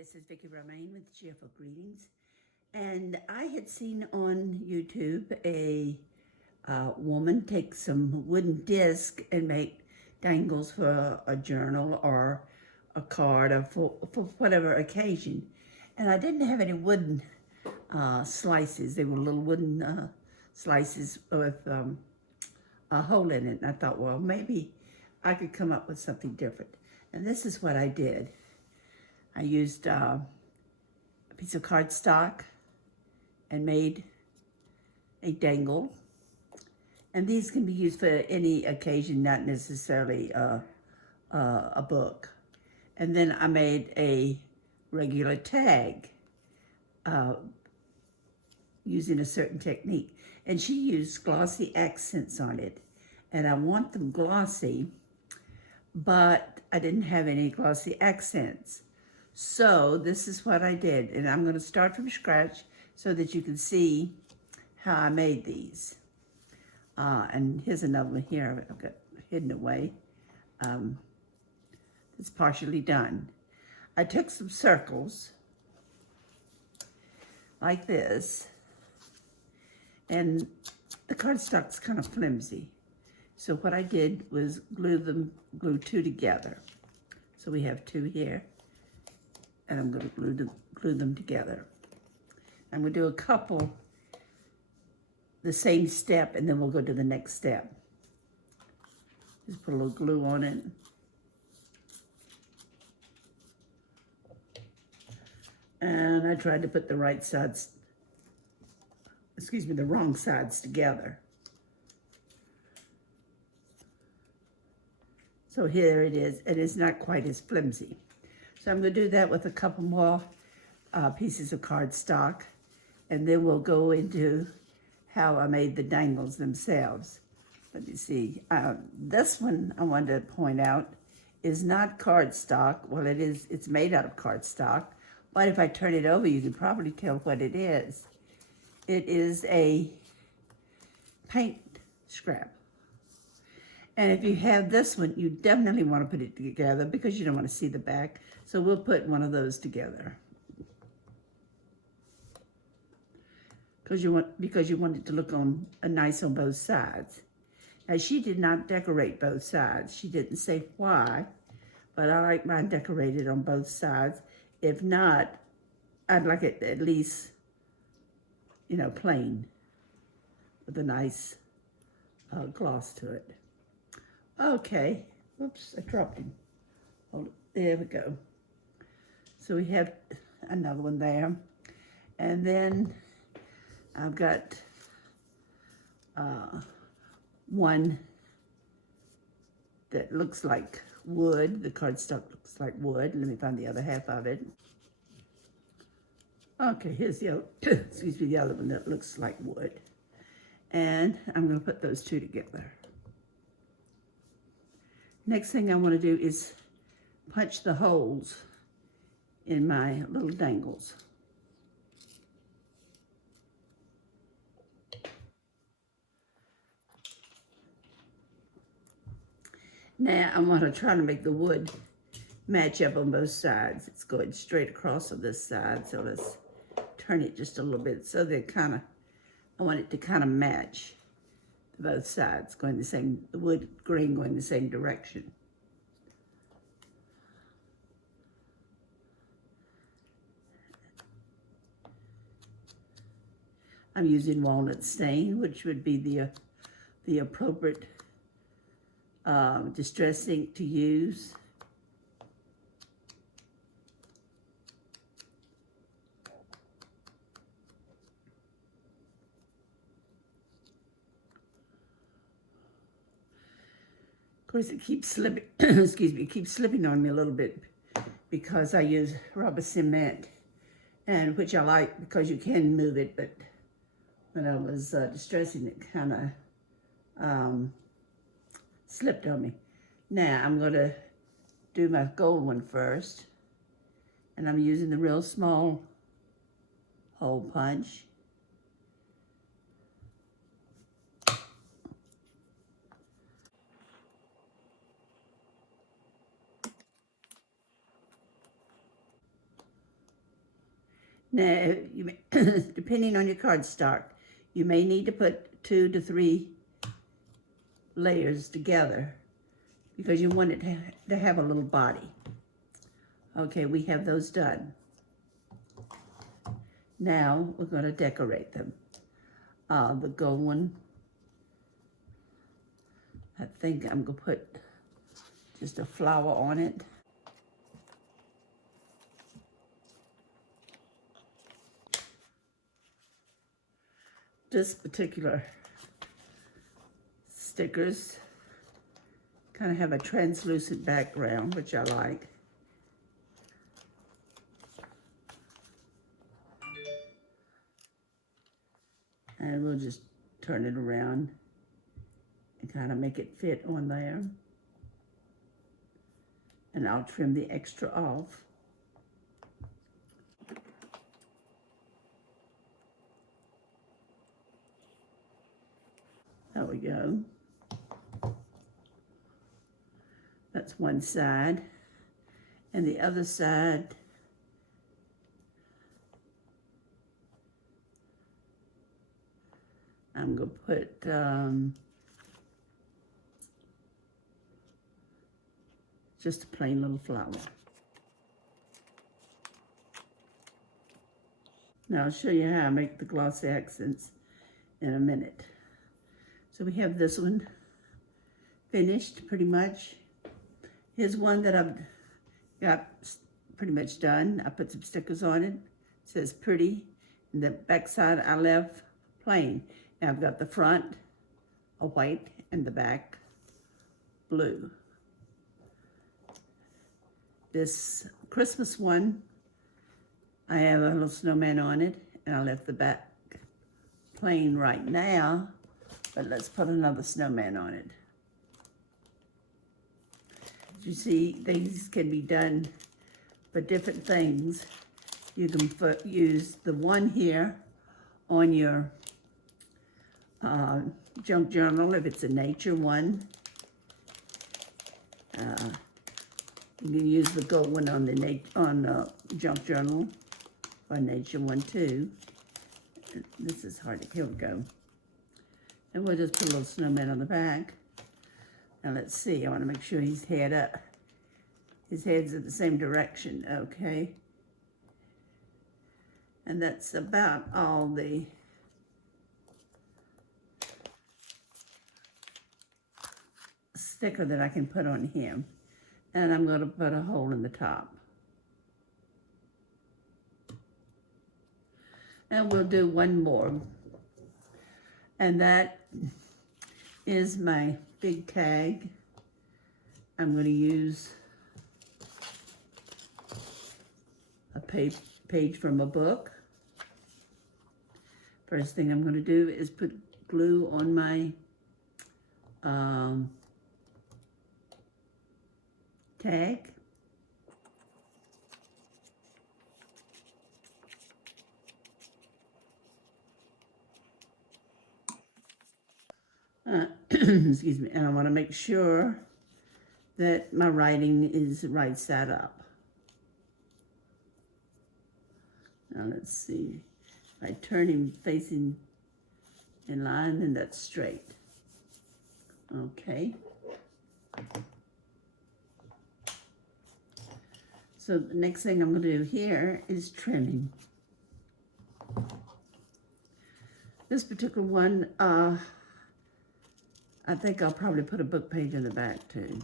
this is Vicki Romaine with GFO Greetings. And I had seen on YouTube a woman take some wooden disc and make dangles for a journal or a card or for whatever occasion. And I didn't have any wooden slices. They were little wooden slices with a hole in it. And I thought, well, maybe I could come up with something different. And this is what I did. I used a piece of cardstock and made a dangle. And these can be used for any occasion, not necessarily a book. And then I made a regular tag using a certain technique. And she used glossy accents on it. And I want them glossy, but I didn't have any glossy accents. So this is what I did. And I'm going to start from scratch so that you can see how I made these. And here's another one here I've got hidden away. It's partially done. I took some circles like this, and the cardstock's kind of flimsy. So what I did was glue two together. So we have two here, and I'm going to glue them together. I'm going to do a couple the same step, and then we'll go to the next step. Just put a little glue on it. And I tried to put the right sides, the wrong sides together. So here it is. It is not quite as flimsy. So I'm going to do that with a couple more pieces of cardstock, and then we'll go into how I made the dangles themselves. Let me see. This one I wanted to point out is not cardstock. Well, it is. It's made out of cardstock, but if I turn it over, you can probably tell what it is. It is a paint scrap. And if you have this one, you definitely want to put it together because you don't want to see the back. So we'll put one of those together. Because you want it to look nice on both sides. Now, she did not decorate both sides. She didn't say why, but I like mine decorated on both sides. If not, I'd like it at least, plain with a nice gloss to it. Okay. Oops, I dropped him. Hold it. There we go. So we have another one there. And then I've got one that looks like wood. The cardstock looks like wood. Let me find the other half of it. Okay, here's the other, the other one that looks like wood. And I'm going to put those two together. Next thing I want to do is punch the holes in my little dangles. Now I want to try to make the wood match up on both sides. It's going straight across on this side, so let's turn it just a little bit so that I want it to kind of match both sides, going the wood grain going the same direction. I'm using walnut stain, which would be the appropriate distress ink to use. Of course, it keeps slipping, it keeps slipping on me a little bit because I use rubber cement, and which I like because you can move it, but when I was distressing it, kind of slipped on me. Now I'm going to do my gold one first, and I'm using the real small hole punch. Now, you may, depending on your cardstock, you may need to put 2 to 3 layers together because you want it to have a little body. Okay, we have those done. Now we're going to decorate them. The gold one, I think I'm going to put just a flower on it. This particular stickers kind of have a translucent background, which I like. And we'll just turn it around and kind of make it fit on there. And I'll trim the extra off. There we go. That's one side. And the other side, I'm going to put just a plain little flower. Now I'll show you how I make the glossy accents in a minute. So we have this one finished pretty much. Here's one that I've got pretty much done. I put some stickers on it. It says pretty. And the back side I left plain. Now I've got the front a white and the back blue. This Christmas one, I have a little snowman on it, and I left the back plain right now, but let's put another snowman on it. You see, these can be done for different things. You can use the one here on your junk journal if it's a nature one. You can use the gold one on the junk journal, or nature one too. This is hard to, here we go. And we'll just put a little snowman on the back. Now let's see, I want to make sure he's head up. His head's in the same direction, okay? And that's about all the sticker that I can put on him. And I'm going to put a hole in the top. And we'll do one more. And that is my big tag. I'm going to use a page from a book. First thing I'm going to do is put glue on my tag. Excuse me, and I want to make sure that my writing is right side up. Now let's see, if I turn him facing in line, then that's straight. Okay. So the next thing I'm going to do here is trimming. This particular one, I think I'll probably put a book page in the back too.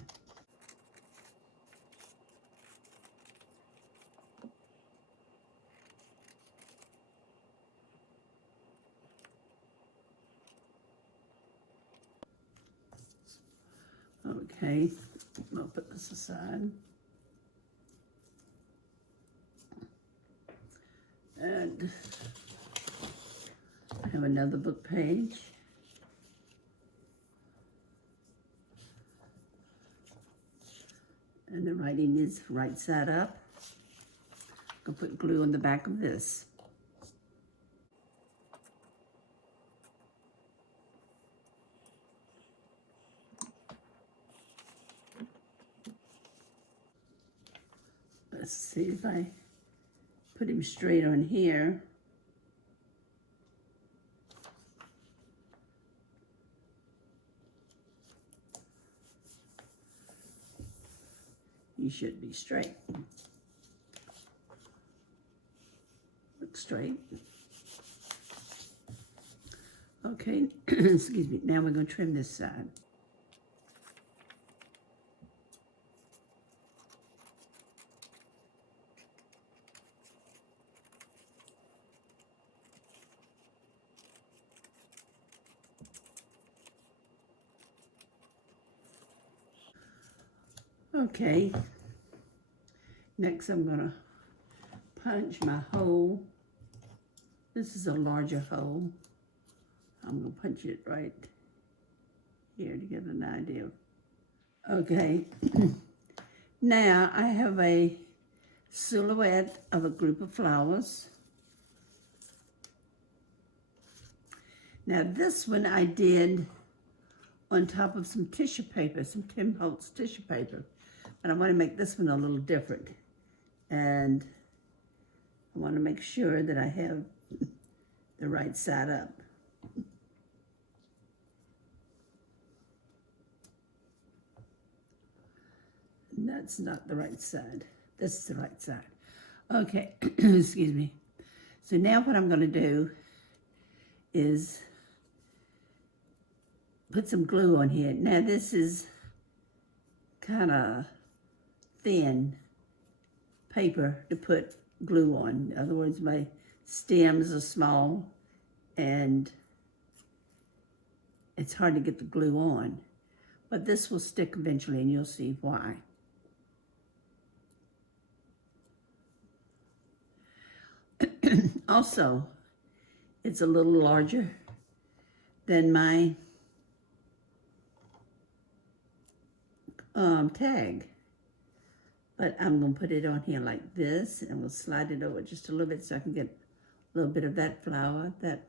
Okay, I'll put this aside. And I have another book page. And the writing is right side up. I'll put glue on the back of this. Let's see if I put him straight on here. You should be straight. Look straight. Okay, excuse me. Now we're going to trim this side. Okay, next I'm going to punch my hole. This is a larger hole. I'm going to punch it right here to get an idea. Okay, now I have a silhouette of a group of flowers. Now this one I did on top of some tissue paper, some Tim Holtz tissue paper. But I want to make this one a little different. And I want to make sure that I have the right side up. And that's not the right side. This is the right side. Okay, excuse me. So now what I'm going to do is put some glue on here. Now this is kind of thin paper to put glue on. In other words, my stems are small and it's hard to get the glue on. But this will stick eventually and you'll see why. Also, it's a little larger than my tag. But I'm going to put it on here like this, and we'll slide it over just a little bit so I can get a little bit of that flower. And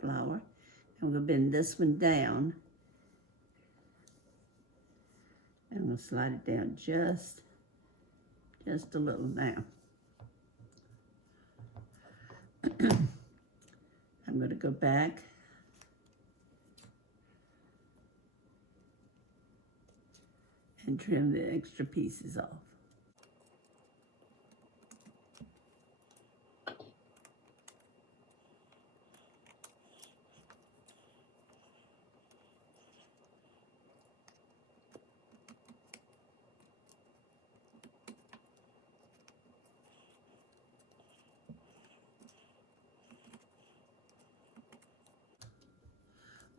I'm going to bend this one down. And I'm going to slide it down just a little now. I'm going to go back and trim the extra pieces off.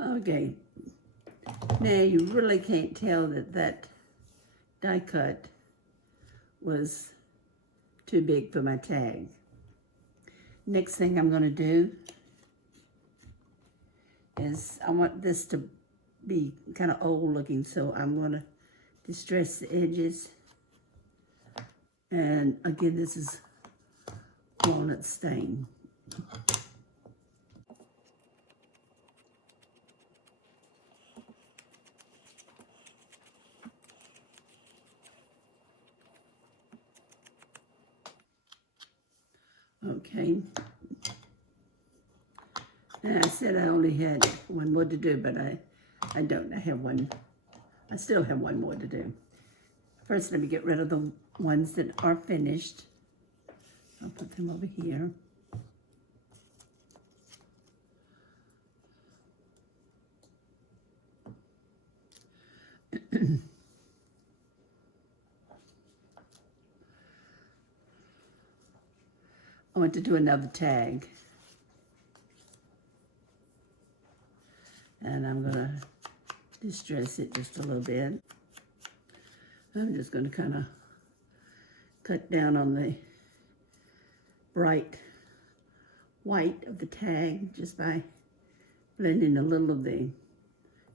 Okay, now you really can't tell that that die cut was too big for my tag. Next thing I'm going to do is I want this to be kind of old looking, so I'm going to distress the edges. And again, this is walnut stain. Okay. And I said I only had one more to do, but I don't. I still have one more to do. First, let me get rid of the ones that are finished. I'll put them over here. I want to do another tag. And I'm going to distress it just a little bit. I'm just going to kind of cut down on the bright white of the tag just by blending a little of the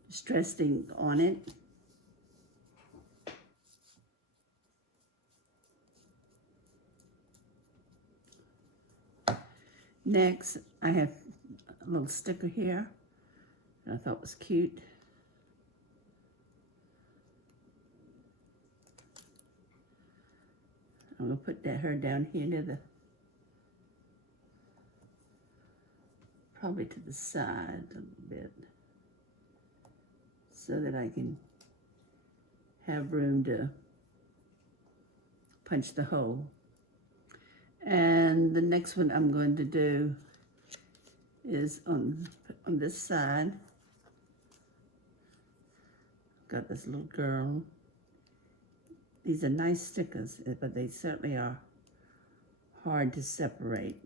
distressing on it. Next, I have a little sticker here that I thought was cute. I'm going to put her down here near the probably to the side a little bit so that I can have room to punch the hole. And the next one I'm going to do is on this side. Got this little girl. These are nice stickers, but they certainly are hard to separate.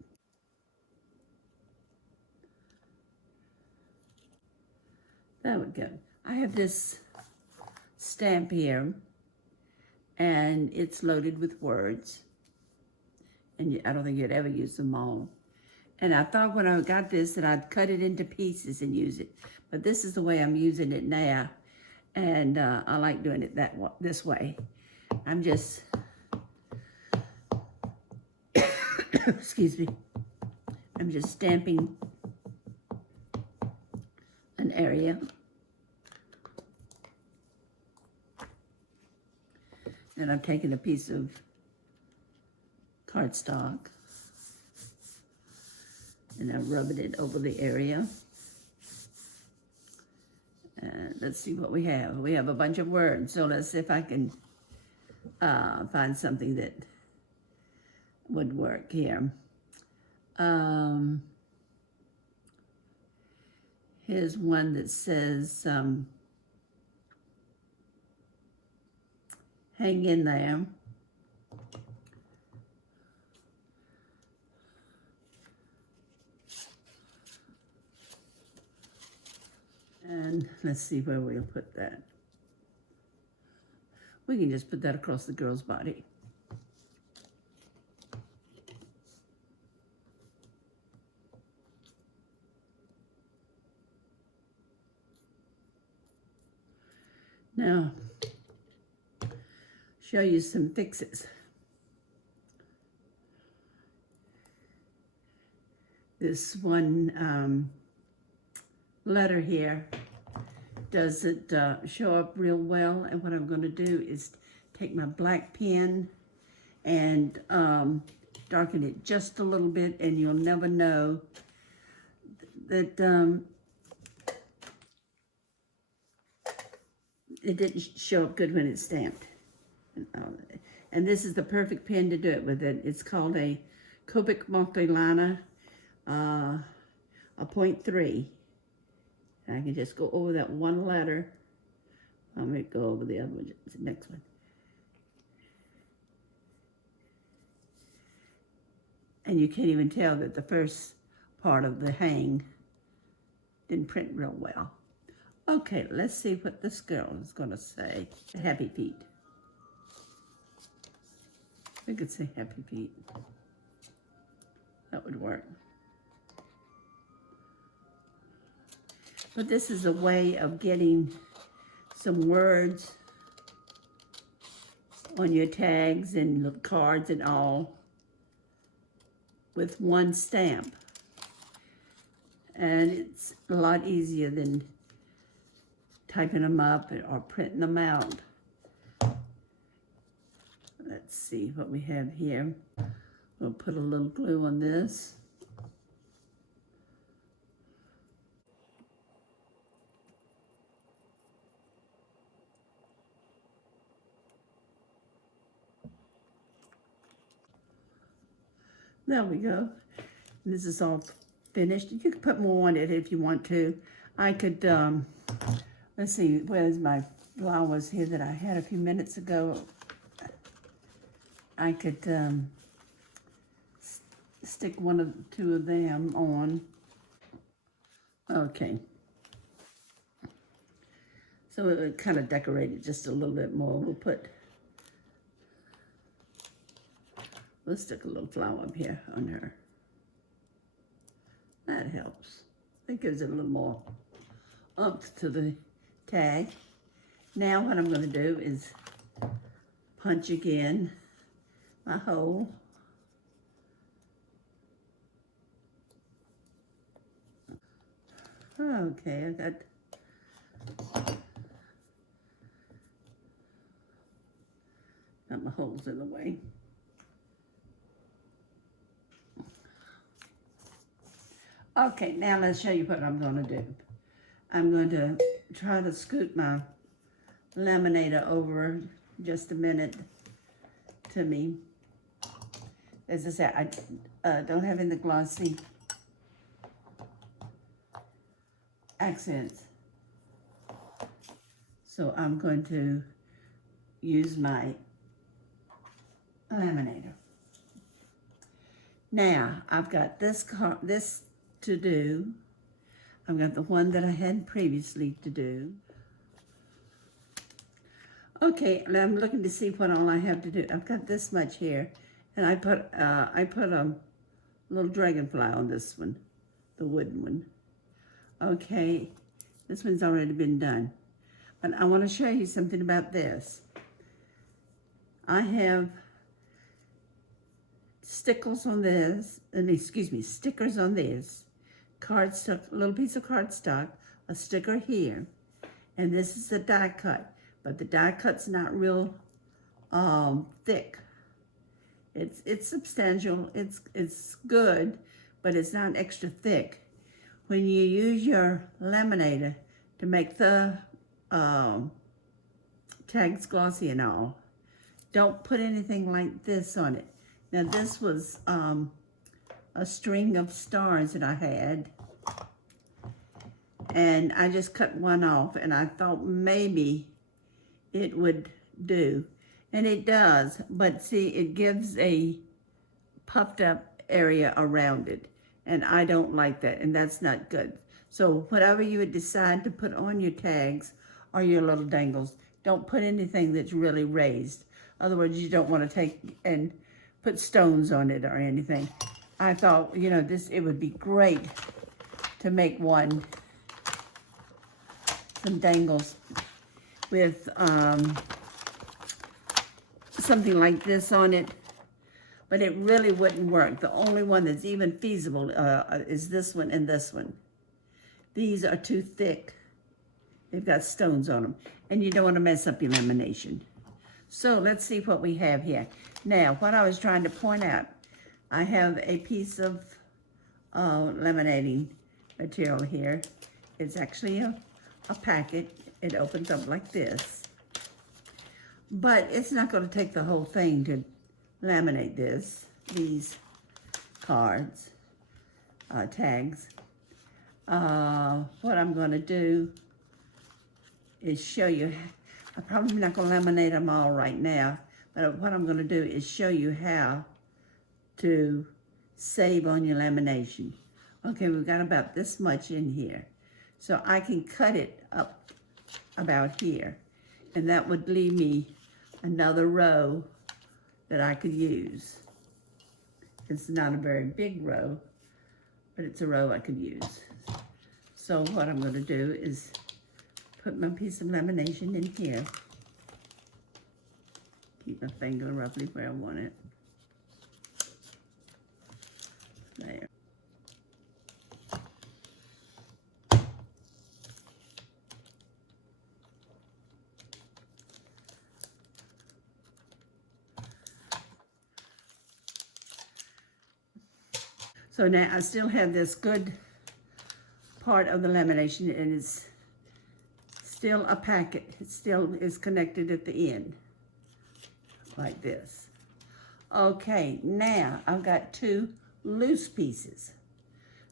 There we go. I have this stamp here, and it's loaded with words. And I don't think you'd ever use them all. And I thought when I got this that I'd cut it into pieces and use it. But this is the way I'm using it now. And I like doing it this way. I'm just, excuse me, I'm just stamping an area. And I'm taking a piece of cardstock and I'm rubbing it over the area. And let's see what we have. We have a bunch of words, so let's see if I can find something that would work here. Here's one that says, hang in there. And let's see where we'll put that. We can just put that across the girl's body. Now, show you some fixes. This one letter here doesn't show up real well, and what I'm going to do is take my black pen and darken it just a little bit, and you'll never know that it didn't show up good when it's stamped. And this is the perfect pen to do it with. It's called a Copic Multiliner, a 0.3. I can just go over that one letter. I'm going to go over the other one, the next one. And you can't even tell that the first part of the hang didn't print real well. Okay, let's see what this girl is going to say. Happy feet. We could say happy feet. That would work. But this is a way of getting some words on your tags and cards and all with one stamp. And it's a lot easier than typing them up or printing them out. Let's see what we have here. We'll put a little glue on this. There we go. This is all finished. You could put more on it if you want to. I could, let's see, where's my flowers here that I had a few minutes ago? I could stick two of them on. Okay. So it would kind of decorate it just a little bit more. We'll stick a little flower up here on her. That helps. It gives it a little more oomph to the tag. Now what I'm going to do is punch again my hole. Okay, I got my holes in the way. Okay, now let's show you what I'm going to do. I'm going to try to scoot my laminator over just a minute to me. As I said, I don't have any glossy accents. So I'm going to use my laminator. Now, I've got this to do. I've got the one that I had previously to do. Okay, and I'm looking to see what all I have to do. I've got this much here, and I put a little dragonfly on this one, the wooden one. Okay, this one's already been done. But I want to show you something about this. I have stickers on this, stickers on this, cardstock, a little piece of cardstock, a sticker here, and this is the die cut, but the die cut's not real thick. It's substantial, it's good, but it's not extra thick. When you use your laminator to make the tags glossy and all, don't put anything like this on it. Now this was a string of stars that I had, and I just cut one off, and I thought maybe it would do, and it does, but see, it gives a puffed up area around it, and I don't like that, and that's not good. So whatever you would decide to put on your tags or your little dangles, don't put anything that's really raised. Otherwise, you don't want to take and put stones on it or anything. I thought, you know, it would be great to make some dangles with something like this on it, but it really wouldn't work. The only one that's even feasible is this one and this one. These are too thick. They've got stones on them, and you don't want to mess up your lamination. So let's see what we have here. Now, what I was trying to point out, I have a piece of laminating material here. It's actually a packet. It opens up like this. But it's not going to take the whole thing to laminate these cards, tags. What I'm going to do is show you. I'm probably not going to laminate them all right now, but what I'm going to do is show you how to save on your lamination. Okay, we've got about this much in here. So I can cut it up about here, and that would leave me another row that I could use. It's not a very big row, but it's a row I could use. So what I'm going to do is put my piece of lamination in here. Keep my finger roughly where I want it. There. So now I still have this good part of the lamination, and it's still a packet. It still is connected at the end, like this. Okay, now I've got two loose pieces.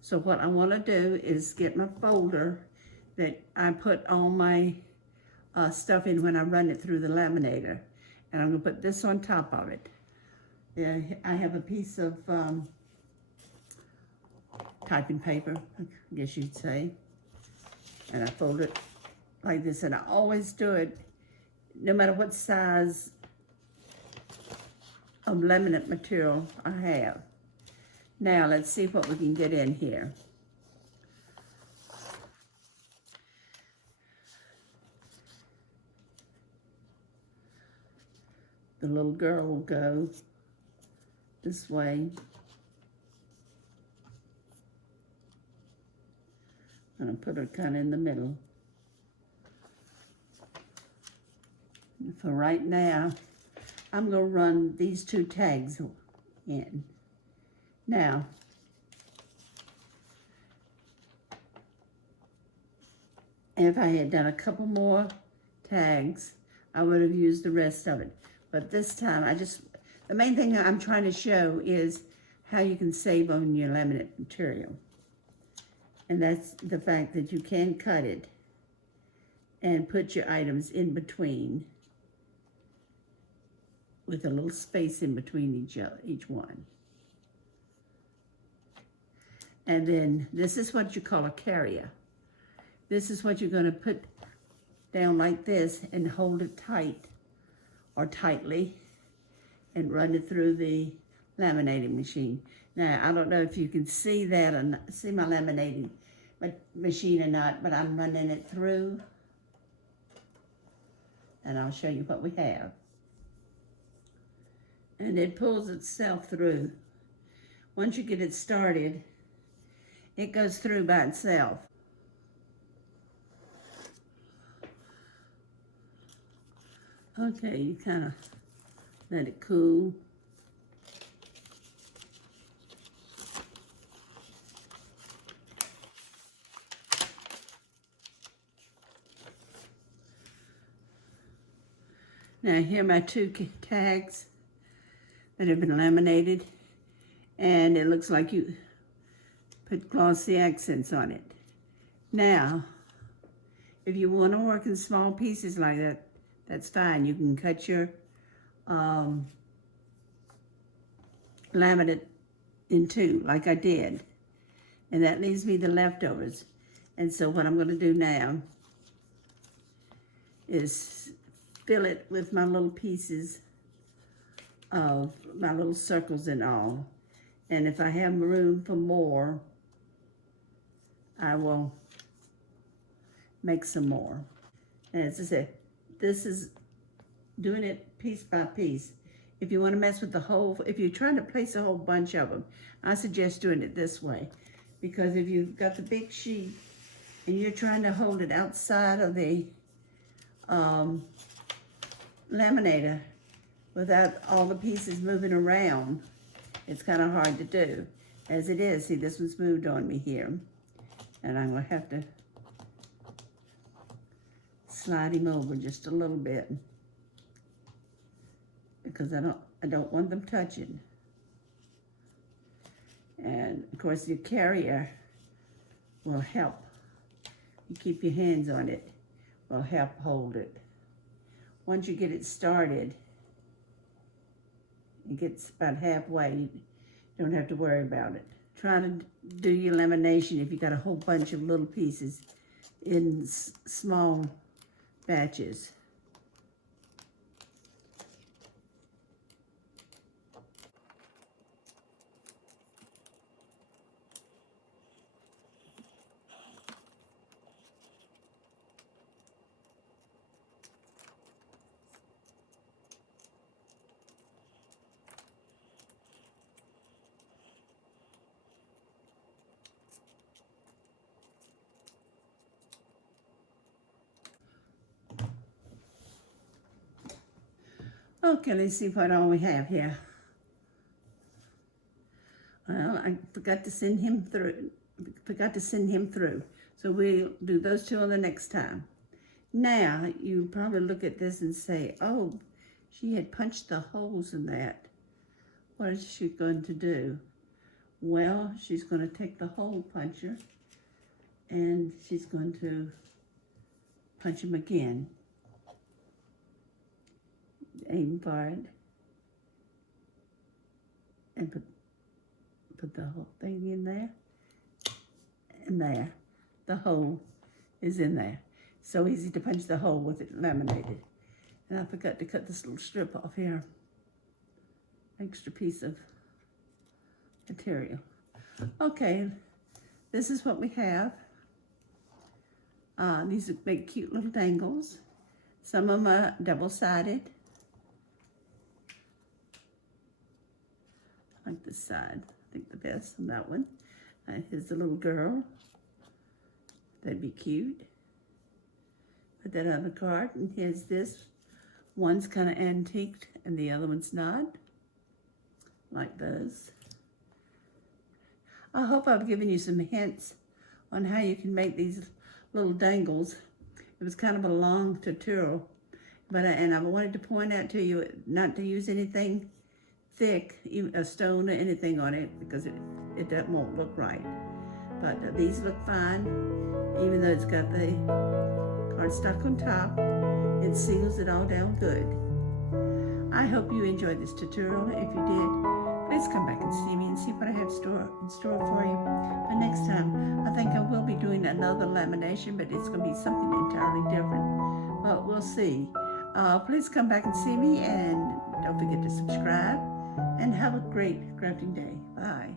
So what I want to do is get my folder that I put all my stuff in when I run it through the laminator, and I'm going to put this on top of it. Yeah, I have a piece of typing paper, I guess you'd say, and I fold it like this, and I always do it no matter what size of laminate material I have. Now let's see what we can get in here. The little girl will go this way. I'm going to put her kind of in the middle. And for right now, I'm going to run these two tags in. Now, And if I had done a couple more tags, I would have used the rest of it. But this time, the main thing I'm trying to show is how you can save on your laminate material. And that's the fact that you can cut it and put your items in between with a little space in between each one. And then this is what you call a carrier. This is what you're going to put down like this and hold it tight or tightly and run it through the laminating machine. Now, I don't know if you can see that or not, see my laminating machine or not, but I'm running it through and I'll show you what we have. And it pulls itself through. Once you get it started, it goes through by itself. Okay, you kind of let it cool. Now here are my two tags that have been laminated, and it looks like you put glossy accents on it. Now, if you want to work in small pieces like that, that's fine. You can cut your laminate in two, like I did. And that leaves me the leftovers. And so what I'm going to do now is fill it with my little pieces of my little circles and all. And if I have room for more, I will make some more. And as I said, this is doing it piece by piece. If you want to mess with the whole, if you're trying to place a whole bunch of them, I suggest doing it this way. Because if you've got the big sheet and you're trying to hold it outside of the laminator without all the pieces moving around, it's kind of hard to do. As it is, see, this one's moved on me here. And I'm going to have to slide him over just a little bit because I don't want them touching. And of course your carrier will help. You keep your hands on it, will help hold it. Once you get it started, it gets about halfway, you don't have to worry about it. Try to do your lamination if you got a whole bunch of little pieces in small batches. Okay, let's see what all we have here. Well, I forgot to send him through. So we'll do those two on the next time. Now, you probably look at this and say, oh, she had punched the holes in that. What is she going to do? Well, she's going to take the hole puncher and she's going to punch him again. Aim for it and put the whole thing in there, and there, the hole is in there. So easy to punch the hole with it laminated. And I forgot to cut this little strip off here, extra piece of material. Okay, this is what we have. These make cute little dangles. Some of them are double-sided. Like this side, I think the best on that one. Here's the little girl. That'd be cute. Put that on the card. And here's this. One's kind of antiqued and the other one's not. Like those. I hope I've given you some hints on how you can make these little dangles was kind of a long tutorial, but and I wanted to point out to you not to use anything thick, a stone or anything on it, because it won't look right. But these look fine, even though it's got the cardstock on top. It seals it all down good. I hope you enjoyed this tutorial. If you did, please come back and see me and see what I have in store for you. But next time, I think I will be doing another lamination, but it's going to be something entirely different. But we'll see. Please come back and see me, and don't forget to subscribe, and have a great crafting day. Bye.